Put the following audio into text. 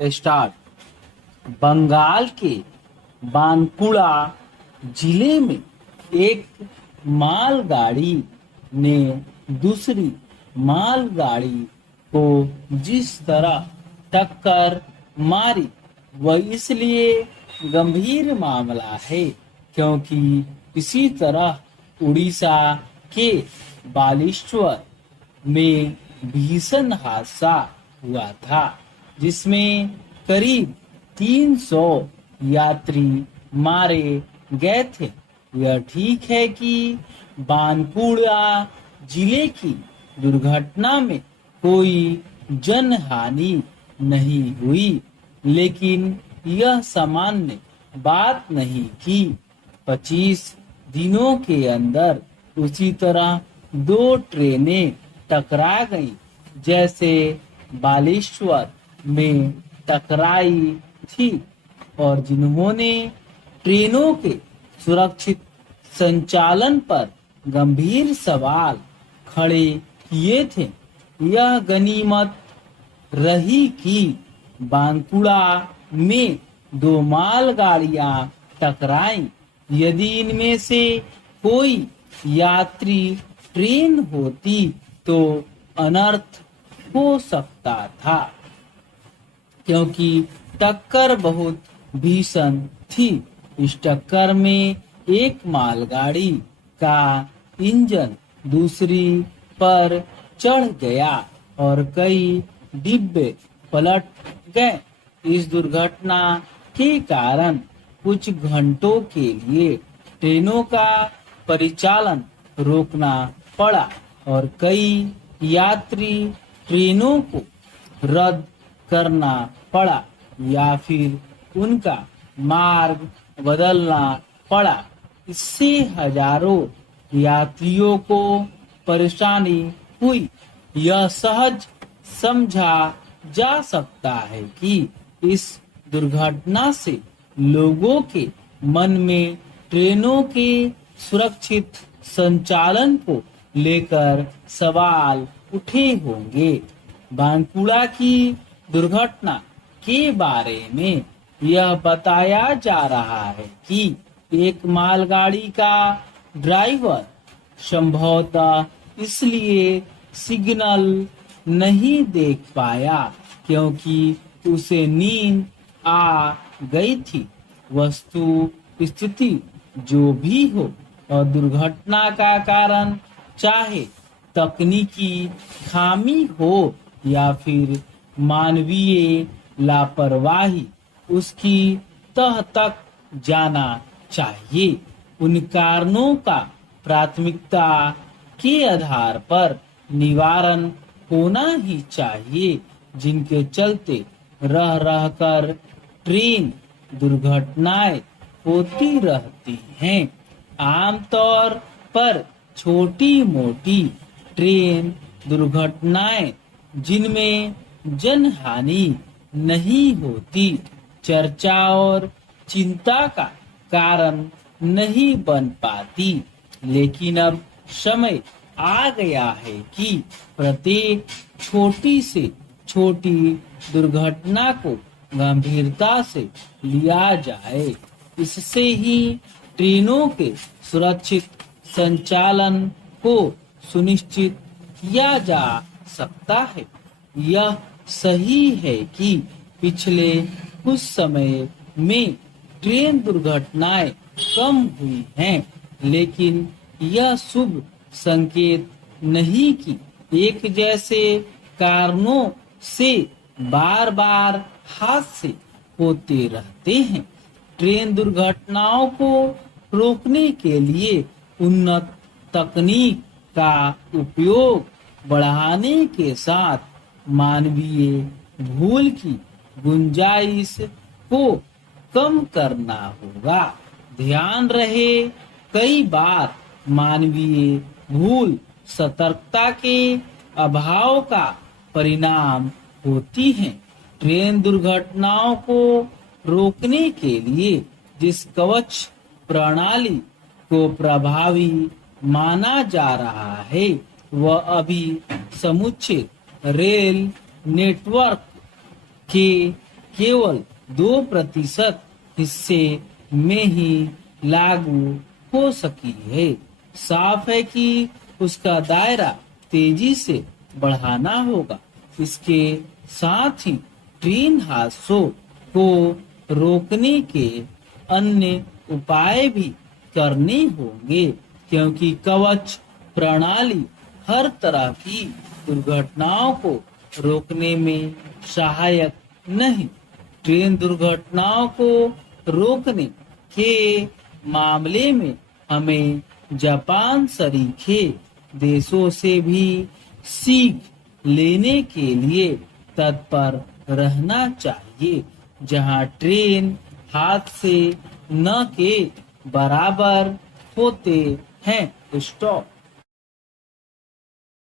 Start. Bengal के बांकुड़ा जिले में एक मालगाड़ी ने दूसरी मालगाड़ी को जिस तरह टक्कर मारी वह इसलिए गंभीर मामला है क्योंकि इसी तरह उड़ीसा के बालेश्वर में भीषण हादसा हुआ था जिसमें करीब 300 यात्री मारे गए थे। यह ठीक है कि बांकुड़ा जिले की दुर्घटना में कोई जनहानि नहीं हुई, लेकिन यह सामान्य बात नहीं थी। 25 दिनों के अंदर उसी तरह 2 ट्रेनें टकरा गईं, जैसे बालेश्वर में टकराई थी, और जिन्होंने ट्रेनों के सुरक्षित संचालन पर गंभीर सवाल खड़े किए थे। यह गनीमत रही कि बांकुड़ा में 2 मालगाड़ियां टकराईं। यदि इनमें से कोई यात्री ट्रेन होती तो अनर्थ हो सकता था, क्योंकि टक्कर बहुत भीषण थी। इस टक्कर में एक मालगाड़ी का इंजन दूसरी पर चढ़ गया और कई डिब्बे पलट गए। इस दुर्घटना के कारण कुछ घंटों के लिए ट्रेनों का परिचालन रोकना पड़ा और कई यात्री ट्रेनों को रद्द करना पड़ा या फिर उनका मार्ग बदलना पड़ा। इससे हजारों यात्रियों को परेशानी हुई। यह सहज समझा जा सकता है कि इस दुर्घटना से लोगों के मन में ट्रेनों के सुरक्षित संचालन को लेकर सवाल उठे होंगे। बांकुड़ा की दुर्घटना के बारे में यह बताया जा रहा है कि एक मालगाड़ी का ड्राइवर संभवतः इसलिए सिग्नल नहीं देख पाया क्योंकि उसे नींद आ गई थी। वस्तु स्थिति जो भी हो और दुर्घटना का कारण चाहे तकनीकी खामी हो या फिर मानवीय लापरवाही, उसकी तह तक जाना चाहिए। उन कारणों का प्राथमिकता के आधार पर निवारण होना ही चाहिए जिनके चलते रह रहकर ट्रेन दुर्घटनाएं होती रहती हैं। आमतौर पर छोटी मोटी ट्रेन दुर्घटनाएं जिनमें जनहानि नहीं होती चर्चा और चिंता का कारण नहीं बन पाती, लेकिन अब समय आ गया है कि प्रत्येक छोटी से छोटी दुर्घटना को गंभीरता से लिया जाए। इससे ही ट्रेनों के सुरक्षित संचालन को सुनिश्चित किया जा सकता है। यह सही है कि पिछले कुछ समय में ट्रेन दुर्घटनाएं कम हुई हैं, लेकिन यह शुभ संकेत नहीं कि एक जैसे कारणों से बार बार हादसे होते रहते हैं। ट्रेन दुर्घटनाओं को रोकने के लिए उन्नत तकनीक का उपयोग बढ़ाने के साथ मानवीय भूल की गुंजाइश को कम करना होगा। ध्यान रहे, कई बार मानवीय भूल सतर्कता के अभाव का परिणाम होती है। ट्रेन दुर्घटनाओं को रोकने के लिए जिस कवच प्रणाली को प्रभावी माना जा रहा है वह अभी समुचित रेल नेटवर्क के केवल 2% हिस्से में ही लागू हो सकी है। साफ है कि उसका दायरा तेजी से बढ़ाना होगा। इसके साथ ही ट्रेन हादसों को रोकने के अन्य उपाय भी करने होंगे, क्योंकि कवच प्रणाली हर तरह की दुर्घटनाओं को रोकने में सहायक नहीं। ट्रेन दुर्घटनाओं को रोकने के मामले में हमें जापान सरीखे देशों से भी सीख लेने के लिए तत्पर रहना चाहिए, जहां ट्रेन हादसे न के बराबर होते हैं। स्टॉप।